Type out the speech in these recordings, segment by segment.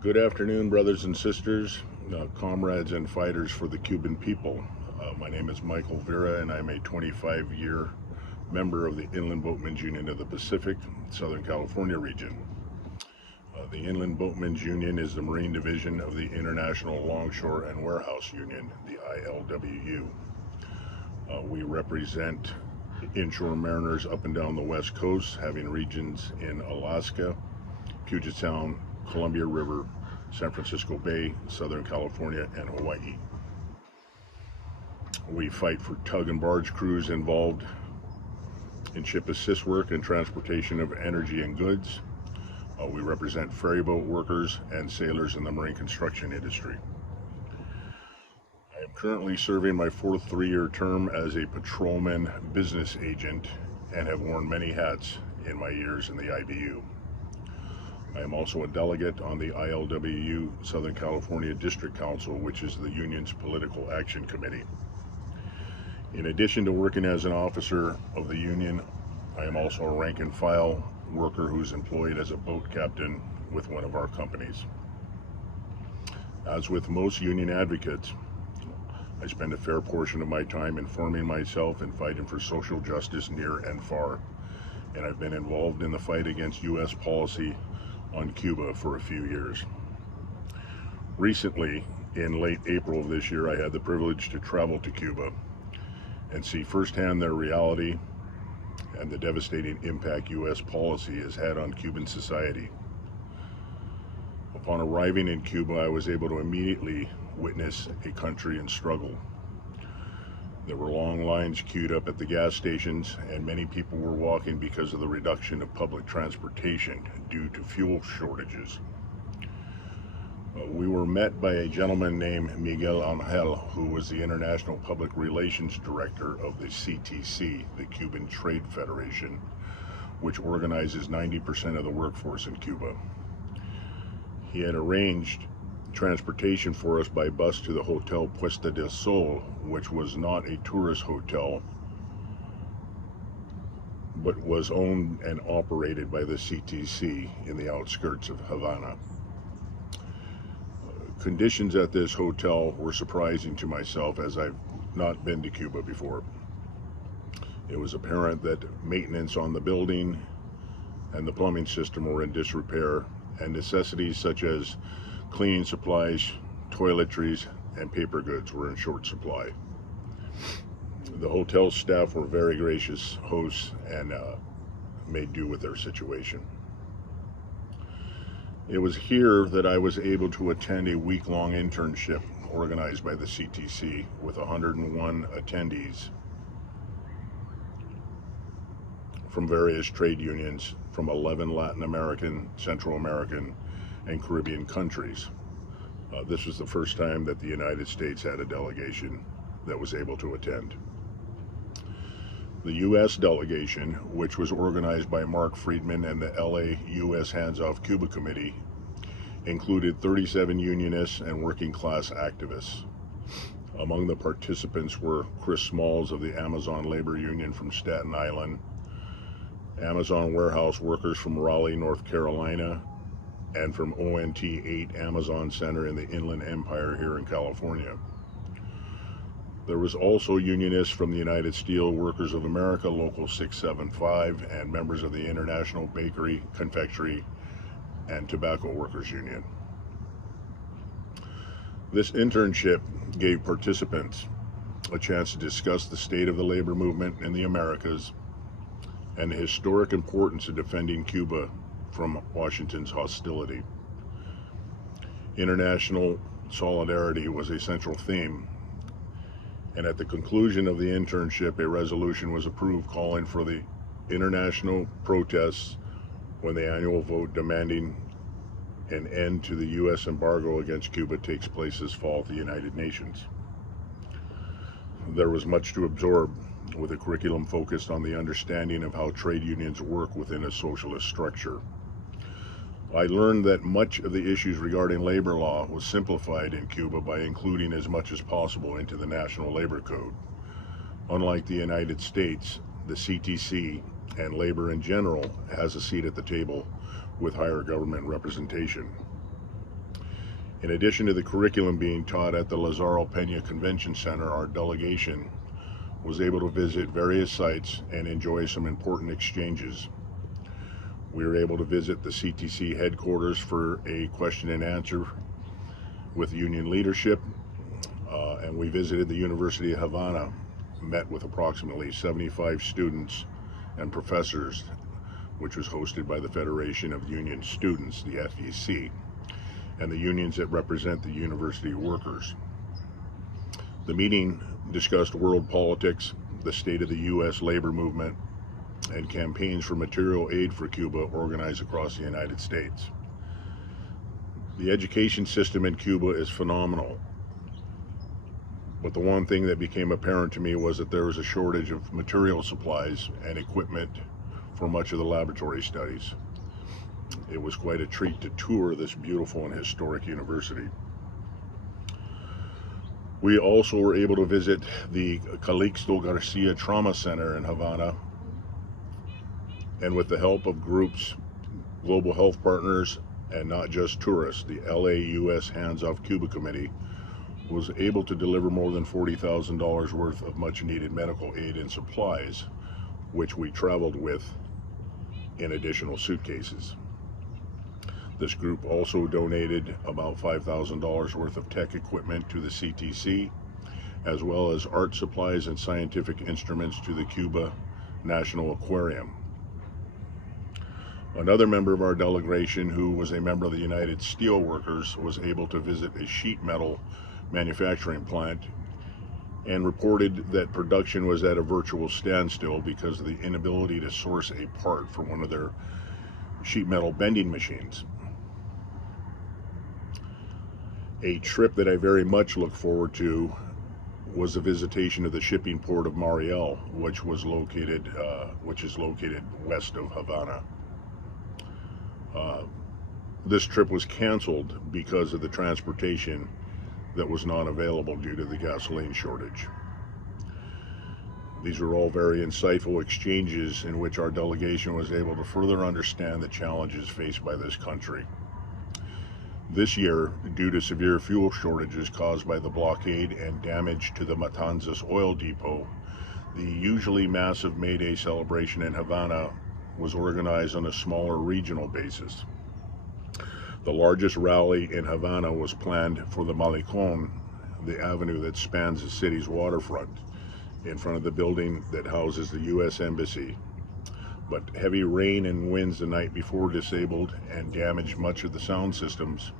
Good afternoon, brothers and sisters, comrades and fighters for the Cuban people. My name is Michael Vera, and I'm a 25-year member of the Inland Boatmen's Union of the Pacific, Southern California region. The Inland Boatmen's Union is the Marine Division of the International Longshore and Warehouse Union, the ILWU. We represent inshore mariners up and down the West Coast, having regions in Alaska, Puget Sound, Columbia River, San Francisco Bay, Southern California, and Hawaii. We fight for tug and barge crews involved in ship assist work and transportation of energy and goods. We represent ferry boat workers and sailors in the marine construction industry. I am currently serving my fourth three-year term as a patrolman business agent and have worn many hats in my years in the IBU. I am also a delegate on the ILWU Southern California District Council, which is the union's political action committee. In addition to working as an officer of the union, I am also a rank and file worker who's employed as a boat captain with one of our companies. As with most union advocates, I spend a fair portion of my time informing myself and fighting for social justice near and far, and I've been involved in the fight against U.S. policy on Cuba for a few years. Recently, in late April of this year, I had the privilege to travel to Cuba and see firsthand their reality and the devastating impact U.S. policy has had on Cuban society. Upon arriving in Cuba, I was able to immediately witness a country in struggle. There were long lines queued up at the gas stations, and many people were walking because of the reduction of public transportation due to fuel shortages. We were met by a gentleman named Miguel Angel, who was the International Public Relations Director of the CTC, the Cuban Trade Federation, which organizes 90% of the workforce in Cuba. He had arranged transportation for us by bus to the Hotel Puesta del Sol, which was not a tourist hotel, but was owned and operated by the CTC in the outskirts of Havana. Conditions at this hotel were surprising to myself, as I've not been to Cuba before. It was apparent that maintenance on the building and the plumbing system were in disrepair, and necessities such as cleaning supplies, toiletries, and paper goods were in short supply. The hotel staff were very gracious hosts and made do with their situation. It was here that I was able to attend a week-long internship organized by the CTC with 101 attendees from various trade unions from 11 Latin American, Central American, and Caribbean countries. This was the first time that the United States had a delegation that was able to attend. The U.S. delegation, which was organized by Mark Friedman and the LA U.S. Hands Off Cuba Committee, included 37 unionists and working class activists. Among the participants were Chris Smalls of the Amazon Labor Union from Staten Island, Amazon warehouse workers from Raleigh, North Carolina, and from ONT 8 Amazon Center in the Inland Empire here in California. There was also unionists from the United Steel Workers of America, Local 675, and members of the International Bakery, Confectionery, and Tobacco Workers Union. This internship gave participants a chance to discuss the state of the labor movement in the Americas and the historic importance of defending Cuba from Washington's hostility. International solidarity was a central theme, and at the conclusion of the internship, a resolution was approved calling for the international protests when the annual vote demanding an end to the U.S. embargo against Cuba takes place this fall at the United Nations. There was much to absorb, with a curriculum focused on the understanding of how trade unions work within a socialist structure. I learned that much of the issues regarding labor law was simplified in Cuba by including as much as possible into the National Labor Code. Unlike the United States, the CTC and labor in general has a seat at the table with higher government representation. In addition to the curriculum being taught at the Lazaro Peña Convention Center, our delegation was able to visit various sites and enjoy some important exchanges. We were able to visit the CTC headquarters for a question and answer with union leadership, and we visited the University of Havana, met with approximately 75 students and professors, which was hosted by the Federation of Union Students, the FEC, and the unions that represent the university workers. The meeting discussed world politics, the state of the U.S. labor movement, and campaigns for material aid for Cuba organized across the United States. The education system in Cuba is phenomenal, but the one thing that became apparent to me was that there was a shortage of material supplies and equipment for much of the laboratory studies. It was quite a treat to tour this beautiful and historic university. We also were able to visit the Calixto Garcia Trauma Center in Havana, and with the help of groups, global health partners, and not just tourists, the LA-US Hands Off Cuba Committee was able to deliver more than $40,000 worth of much needed medical aid and supplies, which we traveled with in additional suitcases. This group also donated about $5,000 worth of tech equipment to the CTC, as well as art supplies and scientific instruments to the Cuba National Aquarium. Another member of our delegation, who was a member of the United Steelworkers, was able to visit a sheet metal manufacturing plant and reported that production was at a virtual standstill because of the inability to source a part for one of their sheet metal bending machines. A trip that I very much look forward to was a visitation of the shipping port of Mariel, which is located west of Havana. This trip was canceled because of the transportation that was not available due to the gasoline shortage. These were all very insightful exchanges in which our delegation was able to further understand the challenges faced by this country. This year, due to severe fuel shortages caused by the blockade and damage to the Matanzas oil depot, the usually massive May Day celebration in Havana was organized on a smaller regional basis. The largest rally in Havana was planned for the Malecón, the avenue that spans the city's waterfront, in front of the building that houses the U.S. Embassy. But heavy rain and winds the night before disabled and damaged much of the sound systems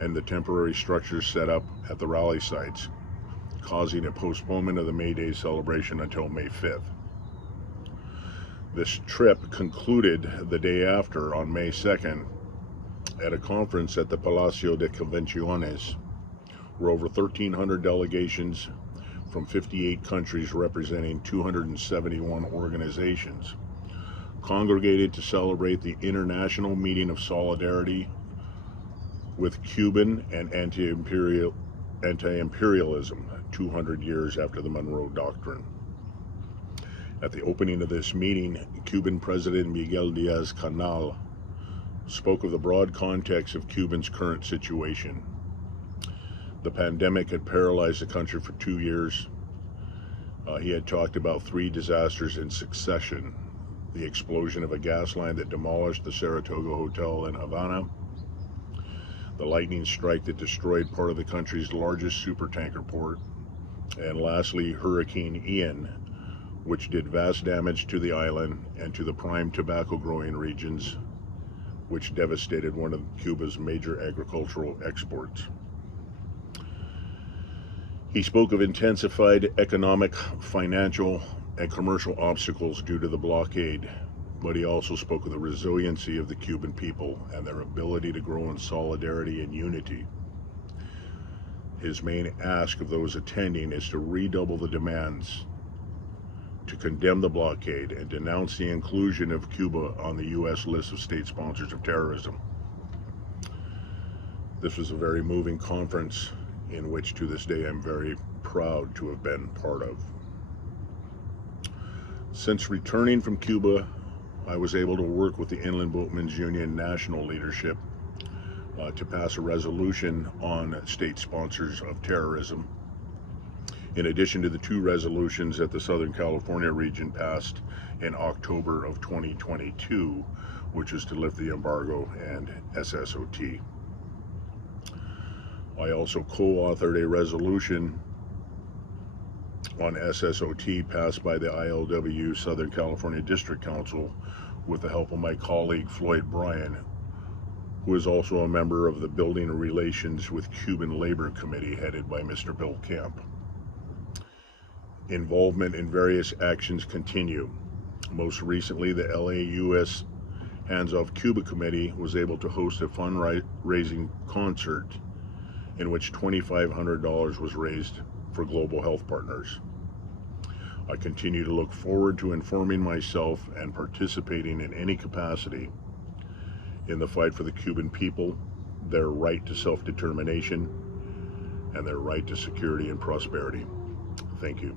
and the temporary structures set up at the rally sites, causing a postponement of the May Day celebration until May 5th. This trip concluded the day after, on May 2nd, at a conference at the Palacio de Convenciones, where over 1,300 delegations from 58 countries representing 271 organizations congregated to celebrate the International Meeting of Solidarity with Cuban and anti-imperialism 200 years after the Monroe Doctrine. At the opening of this meeting, Cuban President Miguel Díaz-Canel spoke of the broad context of Cuba's current situation. The pandemic had paralyzed the country for 2 years. He had talked about 3 disasters in succession: the explosion of a gas line that demolished the Saratoga Hotel in Havana, the lightning strike that destroyed part of the country's largest supertanker port, and lastly, Hurricane Ian, which did vast damage to the island and to the prime tobacco growing regions, which devastated one of Cuba's major agricultural exports. He spoke of intensified economic, financial, and commercial obstacles due to the blockade, but he also spoke of the resiliency of the Cuban people and their ability to grow in solidarity and unity. His main ask of those attending is to redouble the demands to condemn the blockade and denounce the inclusion of Cuba on the U.S. list of state sponsors of terrorism. This was a very moving conference in which, to this day, I'm very proud to have been part of. Since returning from Cuba, I was able to work with the Inland Boatmen's Union national leadership to pass a resolution on state sponsors of terrorism, in addition to the 2 resolutions that the Southern California region passed in October of 2022, which is to lift the embargo and SSOT. I also co-authored a resolution on SSOT passed by the ILWU Southern California District Council with the help of my colleague Floyd Bryan, who is also a member of the Building Relations with Cuban Labor Committee headed by Mr. Bill Camp. Involvement in various actions continue. Most recently, the LAUS Hands Off Cuba Committee was able to host a fundraising concert in which $2,500 was raised for Global Health Partners. I continue to look forward to informing myself and participating in any capacity in the fight for the Cuban people, their right to self-determination, and their right to security and prosperity. Thank you.